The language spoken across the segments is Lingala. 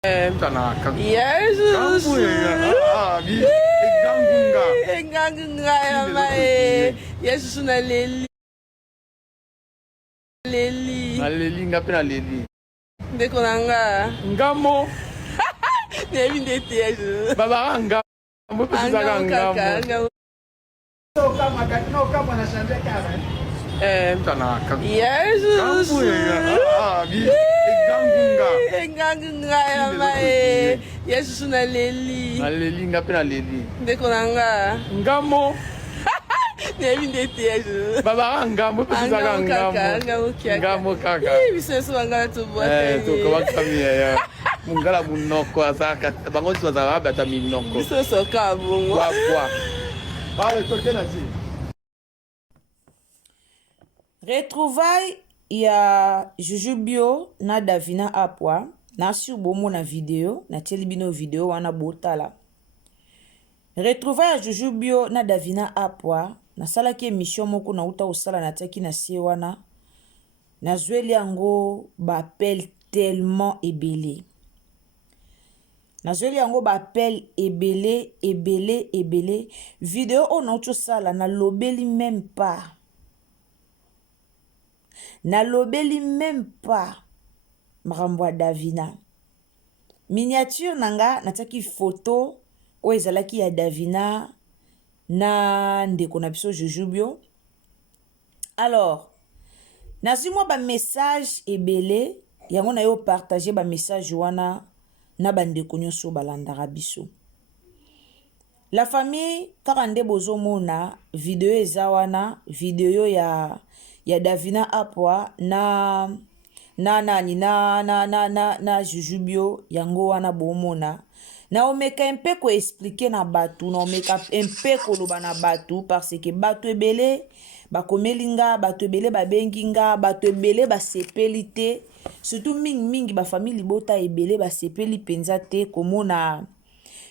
Yes. Engangunga Yesus na leli. Leli ngapi na leli. Ndeko nanga. Ngamo. Nevi ndeti Yesu. Baba ngamo pesa ngamo. No kama na shande kara. Yesus. Engangunga Yesus na leli. Leli ngapi na leli. Ndeko nanga. Ngamo. Nevi ndeti Yesu. Baba ngamo pesa ngamo. Ngamo kaka. Bisesu wanga tubo. To kwa kamia ya. Mungala munoko asaka bango twaza abata minoko. Bisesu kabungo. Kwa. Bale tokena si. Retrouvailles ya Jujubio na Davina Apwa na subomo na video na telebino video wana botala. Retrouvailles ya Jujubio na Davina Apwa na salaki émission moko na uta osala na taki na sie wana na zweli yango bapel tellement ebele. Na zweli yango bapel ebele video on auto sala na lobeli même pas. Na lobeli même pas makambo ya Davina. Miniature nanga nataki photo o ezalaki ya Davina na ndeko na biso Jujubio. Alors, nazwi mwa ba message ebele yango na yo partager ba message wana na bandeko nyonso balandaka biso. La famille kaka nde bozomona video eza wana video ya Davina Apwa na Jujubio yango wana bomona na omeka mpe ko expliquer na batu na omeka mpe koloba na batu parce que batu ebele bakomelinga batu ebele babenginga batu ebele basepeli te surtout mingi ba famille libota ebele basepeli penza te komona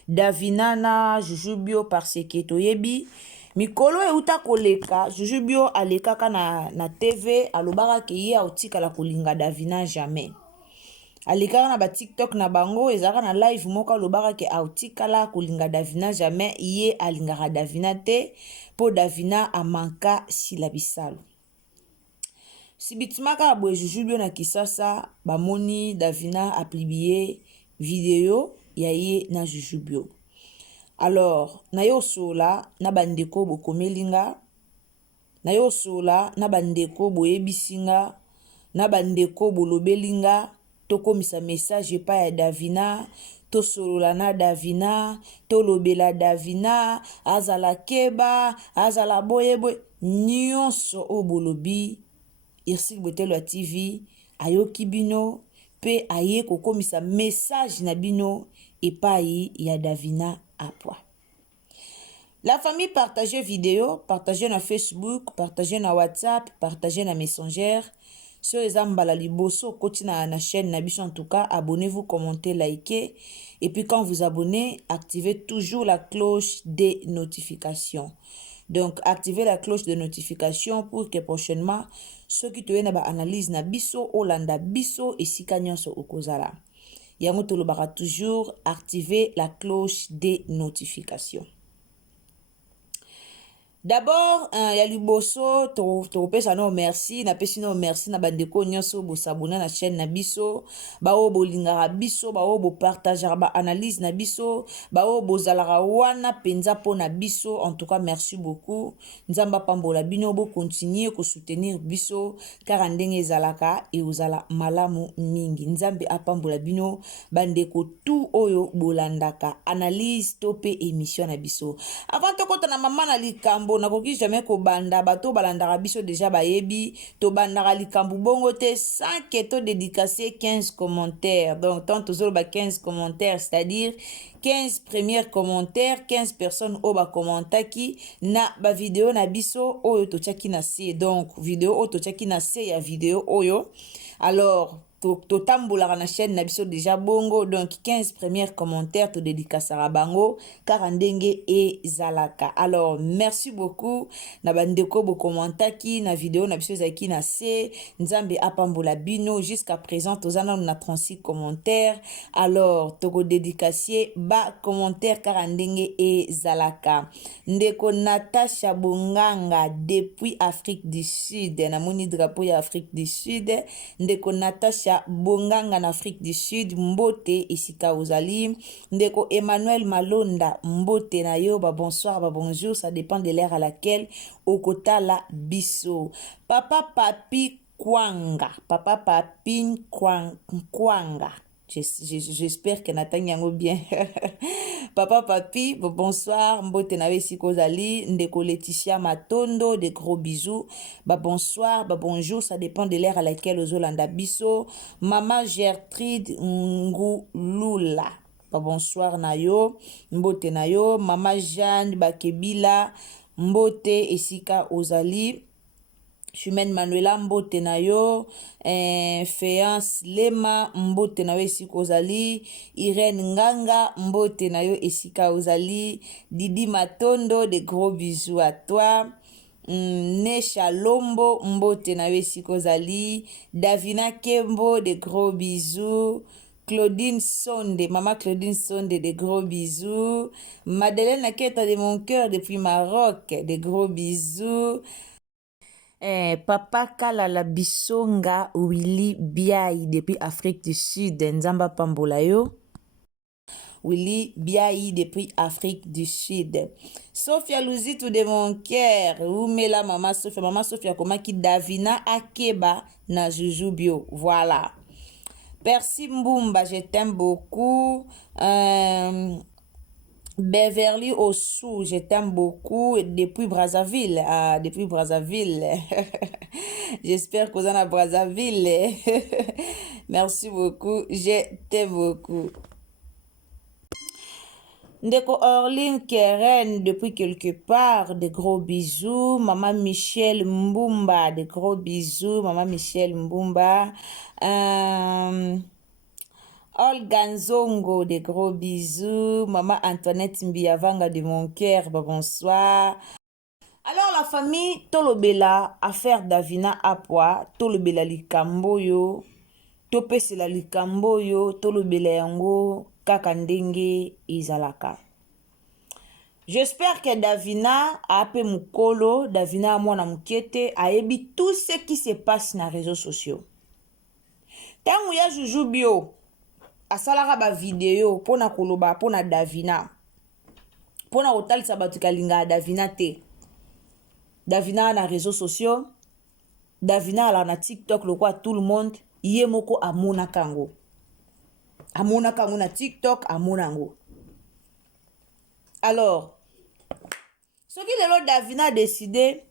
Davina na Jujubio parce que toyebi mikolo euta koleka Jujubio alekaka na TV alobaka ke ye autikala kolinga Davina jamais. Alekaka na ba TikTok na bango ezaka na live moko alobaka ke autikala kolinga Davina jamais ye alingaka Davina te po Davina amanka sila bisalo. Sibitimaka boye Jujubio na Kisasa bamoni Davina a publié vidéo ya ye na Jujubio. Alors, na yo sola na bandeko bokomelinga, na yo sola na bandeko boyebisinga, na bandeko bolobelinga, tokomisa message pa ya Davina, to solola na Davina, to lobela Davina, azala keba, azala boyeboy, nyonso o bolobi, Irsil Botelo ya TV, ayoki bino, pe aye kokomisa message na bino, epai ya Davina Apwa. La famille partagez vidéo, partagez na Facebook, partagez na WhatsApp, partagez na Messenger. Sur les ambala liboso, continuez na chaîne Nabiso en tout cas, abonnez-vous, commentez, likez. Et puis quand vous abonnez, activez toujours la cloche des notifications. Donc activez la cloche de notification pour que prochainement, ceux qui te viennent à analyse Nabiso, Olanda Biso et Sikanyanso Okozala. Yango tolobaka toujours activer la cloche des notifications. D'abord, ya liboso topesa no merci na pesi no merci na bandeko nyonso bo s'abonner na chaîne na biso ba o bolingaka biso ba o bo partager ba analyse na biso ba o bozalaka wana penza po na biso. En tout cas merci beaucoup. Nzamba pambola bino bo continuer ko soutenir biso car ndenge ezalaka e ozala malamu mingi. Nzambe apambola bino bandeko tout oyo bolandaka analyse topé émission na biso. Avant to kota na mama na likambo na koki jamais ko banda bato balandaka biso déjà bayebi to bandaka likambo bongo te sans que to dédicacer 15 commentaires. Donc tant toujours ba 15 commentaires, c'est-à-dire 15 premiers commentaires, 15 personnes au ba commentaki na ba vidéo na biso oyo to tchaki na se. Donc vidéo oyo to tchaki na se ya vidéo oyo. Alors totambolaka na chaîne na biso déjà bongo, donc 15 premiers commentaires to dédicacera bango car ndenge ezalaka. Alors merci beaucoup na bandeko bo commentaki na vidéo na biso ezaki na se nzambe apambola bino jusqu'à présent tozana na 36 commentaires. Alors toko dédicacier ba commentaire car ndenge ezalaka. Ndeko Natasha Bonganga depuis Afrique du Sud, na moni drapeau ya Afrique du Sud. Ndeko Natasha Bonganga en Afrique du Sud, mbote esika ozali. Ndeko Emmanuel Malonda, mbote na yo, ba bonsoir, ba bonjour, ça dépend de l'heure à laquelle okotala biso. Papa Papi Kwanga, Papa Papi Kwanga. J'espère que Nathan yango bien. Papa Papi, bonsoir. Mbote na we sikozali. Ndeko Laetitia Matondo, des gros bisous. Bonsoir, bonjour, ça dépend de l'heure à laquelle ozolanda biso. Maman Gertrude Ngulula. Bonsoir na yo. Mbote na yo. Maman Jeanne Bakebila. Mbote esika ozali. Chumène Manuela mbote na yo, Féance Lema mbote na yo esika ozali, Irène Nganga mbote na yo esika ozali, Didi Matondo, de gros bisous à toi. Nesha Lombo mbote na yo esika ozali, Davina Kembo, de gros bisous. Claudine Sonde, maman Claudine Sonde, de gros bisous. Madeleine Aketa de mon cœur depuis Maroc, de gros bisous. Papa Kalala Bisonga Willy Biaï depuis Afrique du Sud, Nzamba Pambola yo. Willy Biaï depuis Afrique du Sud. Sophia Luzitu de mon cœur, Oumela maman Sophia Komaki Davina Akeba na Jujubio. Voilà. Percy Mbumba, je t'aime beaucoup. Beverly Ossou, je t'aime beaucoup depuis Brazzaville. Ah, depuis Brazzaville. J'espère que vous en avez à Brazzaville. Merci beaucoup. Je t'aime beaucoup. Ndeko Orline Keren depuis quelque part, de gros bisous. Maman Michel Mbumba, de gros bisous. Maman Michel Mbumba. Olga Nzongo, de gros bisous. Maman Antoinette Mbiavanga de mon cœur, bonsoir. Alors la famille Tolobela, affaire Davina Apwa, Tolobela Likamboyo, Topesela Likamboyo, Tolobela Yango, Kakandenge Izalaka. J'espère que Davina a appelé Mukolo, Davina a mwana mukete, a ébi tout ce qui se passe dans les réseaux sociaux. Tangu ya Jujubio, asalaka ba video pona koloba pona Davina pona kotalisa batu kalinga Davina te. Davina na réseaux sociaux, Davina ala na TikTok le quoi tout le monde ye moko amona kango na TikTok amona ngo. Alors ce qui lelo Davina a décidé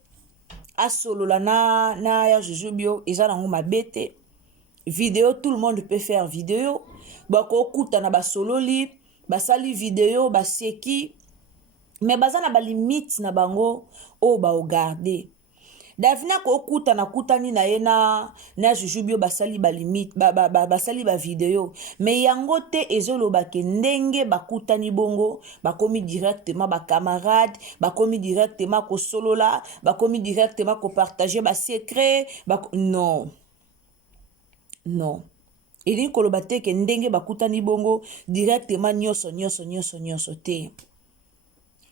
à solola na ya Jujubio eza nango mabete vidéo, tout le monde peut faire vidéo. Bako kuta na basololi, basali vidéo, baseki, mais baza na ba limite na bango o ba regarder. Davina ko kuta na kutani na yena na Jujubio basali ba limite, basali ba vidéo, mais yango te ezoloba ke ndenge bakutani bongo, bakomi directement ba camarade, bakomi directement ko solola, bakomi directement ko partager ba secret, non. Non. Ili koloba te ke ndenge bakutani bongo directement nyoso te.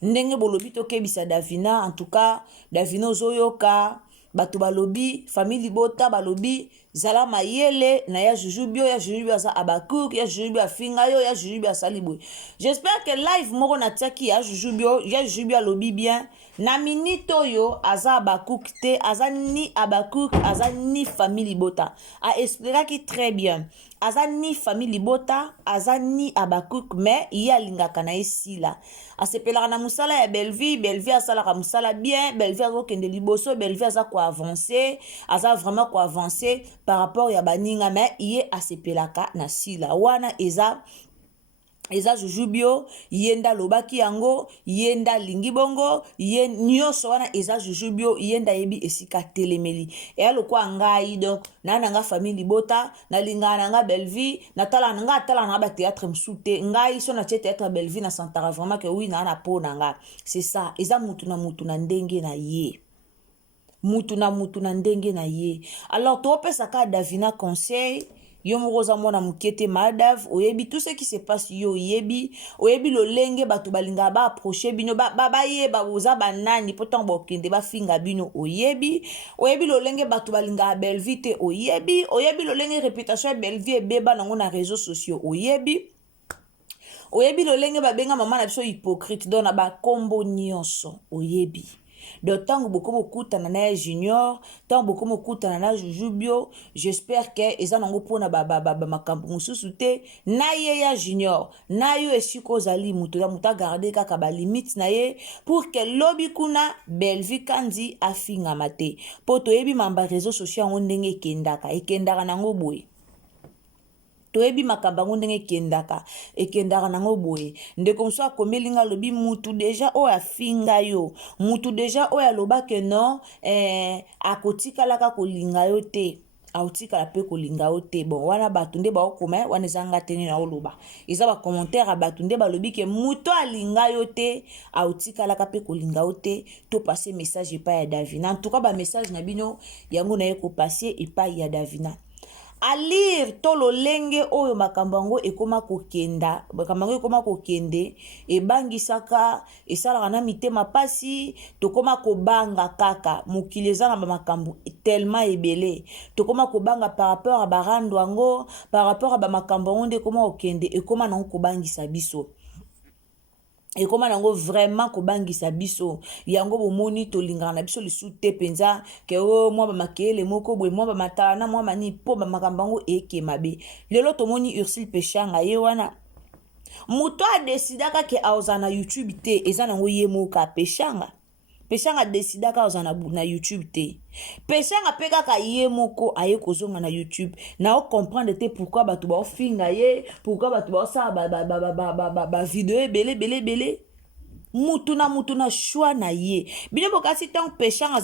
Ndenge bolobi tokebisa Davina, en tout cas Davina ozoyoka bato balobi famille bota balobi zala mayele na ya Jujubio aza abakuk ya Jujubio afinga yo ya Jujubio asali boy. J'espère que live moko na tiaki ya Jujubio alobi bien na minito yo aza abakuk te, aza ni abakuk, aza ni famille bota. A expliqué très bien. Aza ni famille bota, aza ni abakuk, mais iya lingaka na esila. Asepelaka na musala ya Belleville asalaka musala bien, Belleville azokende liboso, Belleville aza ko avancer, aza vraiment ko avancer par rapport ya baninga, mais iye asepelaka na sila. Wana eza eza jujubio yenda lobaki yango yenda lingi bongo nyonso wana eza jujubio yenda yebi esika telemeli eya lokwa ngai donc nanga famille libota nalingana nanga Belleville natala nanga ba théâtre msute ngai so na théâtre Belleville na santara vraiment que oui na po nanga c'est ça eza mutu na ndenge na ye mutu na ndenge na ye alors to pesa ka Davina conseil yo mokoza mwana mukete madav oyebi tout ce qui se passe yo oyebi lolenge bato balinga ba approcher bino ba yeba boza banani pourtant bokende ba finga bino oyebi lolenge bato balinga Belleville te oyebi lolenge réputation ya Belleville beba nango na réseaux sociaux oyebi lolenge babenga mama na biso hypocrite dona ba kombo nyonso oyebi. Donc, tant que beaucoup na junior, tant que beaucoup na jujubio, j'espère que ils en ont pour na makambu mususute na ye ya junior na yo esiko zali mutu garder kaka ba limite na ye pour que lobby kuna Belleville kandi afinga mate poto yebi mamba réseaux sociaux on ndenge ekendaka nango boye toyebi makambango ndenge ekendaka nango boye ndeko mosu akomelinga lobi mutu deja oyo afinga yo mutu deja oyo aloba ke non akotikalaka kolinga yo te autikala pe kolinga yo te bon wana bato nde baokoma wana ezanga teni na oloba eza bacommentaire ya bato nde balobi ke mutu alinga yo te autikalaka pe kolinga yo te to passe message epai ya Davina en tout cas ba message na bino yango na ye kopase epai ya Davina a lire to lolenge oyo makambango ekoma kokende ebangisaka esalaka na mitema pasi tokoma kobanga kaka mokili eza na makambo tellement ebele tokoma kobanga par rapport à barando yango par rapport à makambango nde ekoma kokende ekoma nango kobangisa biso ekoma nango vraiment kobangisa biso yango bomoni tolingana na biso lisu te penza ke o mwa bamakele moko boye mwa bamatala na mwa mani po bamakambango eke mabe lelo tomoni Ursule Peshanga ye wana muto a decidaka ke aoza na YouTube te eza nango ye moka Peshanga decidaka aoza na YouTube te Peshanga pe kaka ye moko aye kozonga na YouTube na o comprendre te pourquoi bato ba ofinga ye pourquoi bato ba osa ba vidéo ebele mutu na choix na ye bino bokasi tant Peshanga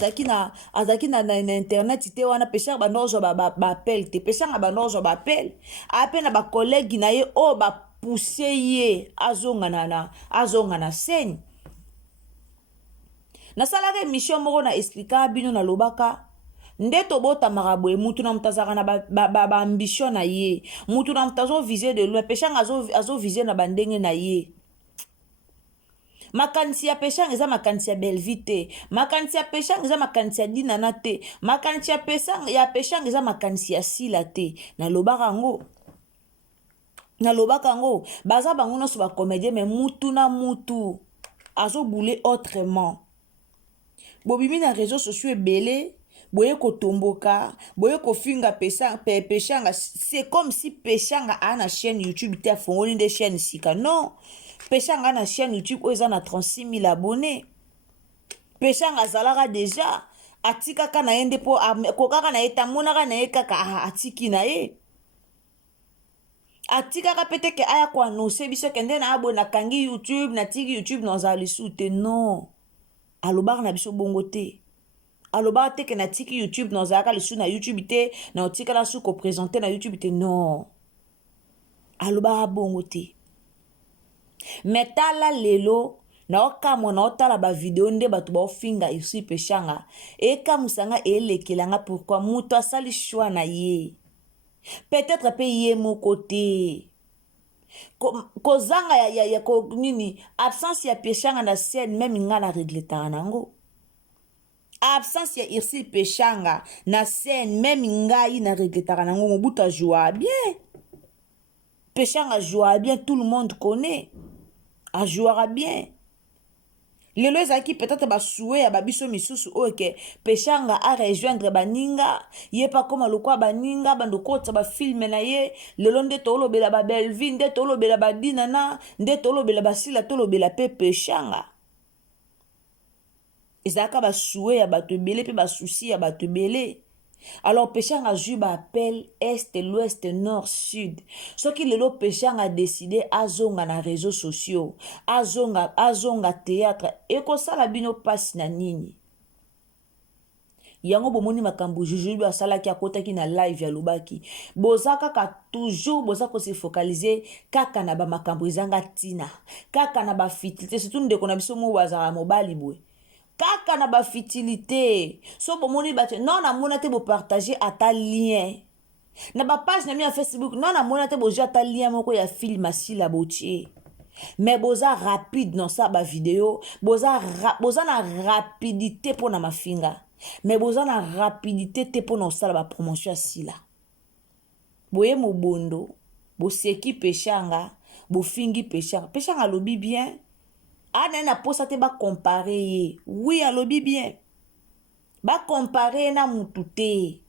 azaki na internet te wana Peshanga banozo ba appel te Peshanga banozo ba appel appel na ba collègue na ye o ba pousser ye azonga na scène na salaka émission moko na expliquer bino na lobaka nde tobota maraboye mutu na mutazaka na ba ambition na ye mutu na mutazo viser de loin Peshanga azo viser na bandenge na ye makanisi ya Peshanga eza makanisi ya Belleville te makanisi ya Peshanga eza makanisi ya Dinana te makanisi ya Peshanga eza makanisi ya Sila te na lobaka ngo baza bango nyonso ba comédien mais mutu na mutu azo boule autrement bobimi na réseaux sociaux ebele boye kotomboka boye kofinga Peshanga c'est comme si Peshanga a na chaîne YouTube te afongoli nde chaîne sika non Peshanga a na chaîne YouTube oyo eza na 36 000 abonnés Peshanga azalaka déjà atikaka na ye nde po kokaka na ye tamonaka na ye kaka atiki na ye atikaka pete ke aya ko annoncer biso ke nde na abo nakangi YouTube natiki YouTube nozala lisu te non alobaka na biso bongo te alobaka te ke natiki YouTube nozalaka lisu na YouTube te na otikala su kopresente na YouTube te non alobaka bongo te mais tala lelo na okamwa na otala ba video nde bato baofinga Ursule Peshanga ekamusanga elekelanga pourquoi mutu asali choix na ye peut-être pe ye moko te kozanga ya nini absence ya Peshanga na scène même nga na regretaka nango absence ya Ursule Peshanga na scène même ngai na regretaka nango mobutu joua bien Peshanga joua bien tout le monde connaît a jouera bien lelo ezalaki peut-être basouwe ya babiso misusu oyo ke Peshanga a rejoindre baninga ye pa koma lokwa baninga bandokota bafilme na ye lelo nde tolobela ba Belleville nde tolobela ba Dinana nde tolobela basila tolobela pe Peshanga ezalaka basouwe ya bato ebele pe basusi ya bato ebele Alors péchanga juba appelle est, l'ouest, nord, sud. Ce qui le péchanga décidé azonga na réseaux sociaux, azonga théâtre et ko sala bino passe na nini. Yango bomoni makambo jujubi asalaki akotaki na live ya lobaki. Boza kaka toujours boza ko se focaliser kaka na ba makambo ezanga tina. Kaka na ba fitilité surtout ndeko na biso mo bazara mobali boy. Kaka na ba fitilité. So bomoni ba non na mona te bo partager ata lien. Na ba page na mi na Facebook non na mona te bo ja ata lien moko ya film asila botie. Mais boza rapide dans ça ba vidéo, boza na rapidité pour na mafinga. Mais boza na rapidité te pour na sala ba promotion asila. Boye mobondo, bo seki pechanga, bo fingi pechanga. Pechanga lobi bien. Ana na posa te ba comparer. Oui, alobi bien. Ba comparer na mutute.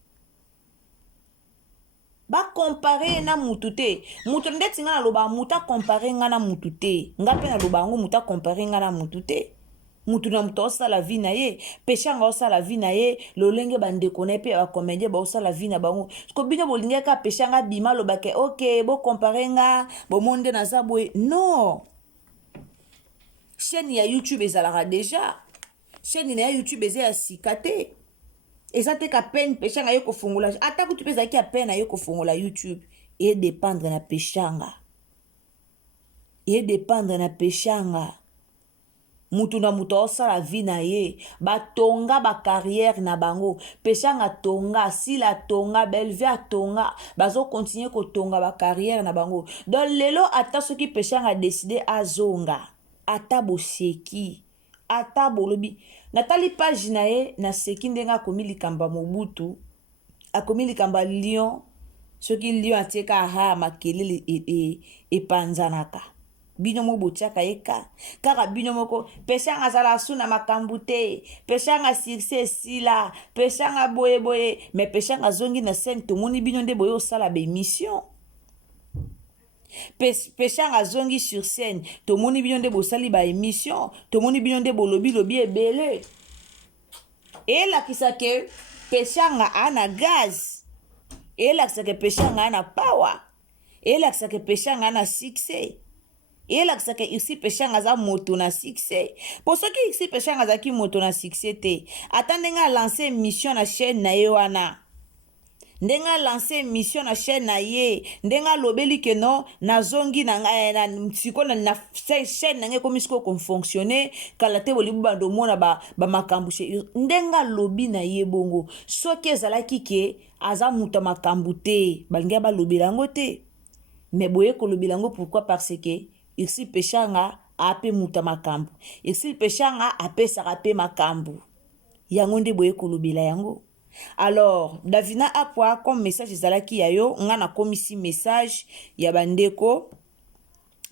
Ba comparer na mutute. Mutu ndeti nga na loba muta comparer nga na mutute. Nga pe na loba ngo muta comparer nga na mutute. Mutu na muta osa la vie na ye. Pechanga osa la vie na ye. Lolenge bande kone pe ba comédien ba osa la vie na bango. Sko bino bolinga ka pechanga bima loba ke ok bo comparer nga bo monde na za boy. Non. Chaîne ya YouTube ezalaka déjà. Chaîne ya YouTube ezaya sikate. Ezate ka peine pechanga yo kofungula. Ata kutu pesa ki a peine yo kofungula YouTube. Et dépendre na pechanga. Et dépendre na pechanga. Mutu na mutu osala vie na ye. Ba tonga ba carrière na bango. Pechanga tonga. Sila tonga. Belvia tonga. Bazo continuer ko tonga ba carrière na bango. Donc lelo ata soki pechanga décidé a zonga. Ata boseki. Ata bolobi. Natali page na ye na seki ndenga akomi likamba Mobutu. Akomi likamba Lion. Soki Lion atieka aha makelele epanzanaka. Bino mo botiaka eka. Kaka bino moko. Pechanga zala suna makambu te. Pechanga succès sila. Pechanga boye boye. Mais pechanga zongi na scène tomoni bino nde boye osala be mission. Pechanga zongi sur scène. Tomoni bino nde bosali ba émission. Tomoni bino nde bolobi lobi ebele. Et la kisake pechanga ana gaz. Et la kisake pechanga ana power. Et la kisake pechanga ana succès. Et là que ici pechanga za moto na succès. Pour ceux qui ici pechanga za ki moto na succès te. Attendez nga lancer mission na chaîne na ye wana. Ndenga lancer mission na chaîne na ye. Ndenga lobeli ke non na zongi na siko na chaîne na nge comme isko kon fonctionner kala te boli bando mona ba makambushe. Ndenga lobi na ye bongo. Soki ezalaki ke aza muta makambute. Balinga ba lobela ngo te. Mais boye ko lobela ngo pourquoi parce que ici pechanga ape muta makambu. Ici pechanga ape sarape makambu. Yango nde boye kolobela yango. Alors, Davina apwa comme message ezalaki yayo, nga na komisi message ya bandeko.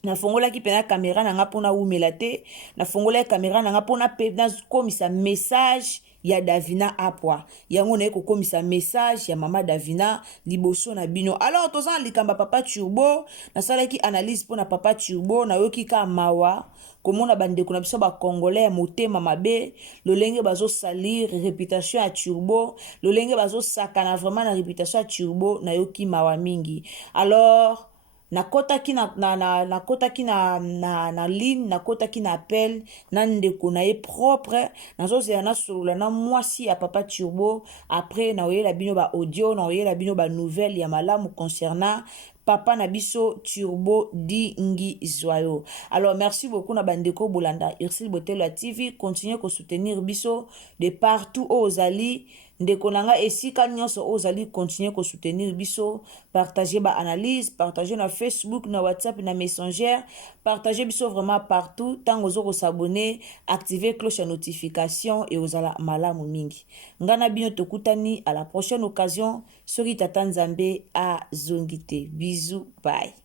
Na fongola ki pena caméra na nga pona umela te. Na fongola caméra na nga pona pena komisa message ya Davina apwa. Yango na eko komisa message ya mama Davina liboso na bino. Alors toza likamba papa Turbo, na salaki analyse pona papa Turbo na yoki ka mawa. Komona bandeko na biso ba congolais motema mabe, lolenge bazo salir réputation ya Turbo, lolenge bazo sakana vraiment na réputation ya Turbo na yoki mawa mingi. Alors nakotaki na ligne, nakotaki na appel na ndeko na ye propre nazo zela na solola na mwasi ya papa Turbo. Après na oyela bino ba audio, na oyela bino ba nouvelle ya malamu concernant papa na biso Turbo di ngi zoyo. Alors merci beaucoup na bandeko bolanda Ursil Botelo TV, continuez ko soutenir biso de partout aux ali. Ndeko nanga esika nyonso ozali continuer ko soutenir biso, partager ba analyse, partager na Facebook, na WhatsApp, na Messenger, partager biso vraiment partout. Tango zoko s'abonner, activer cloche de notification et ozala malamu mingi. Ngana bino tokutani à la prochaine occasion. Sori tata Nzambe a zongite. Bisous, bye.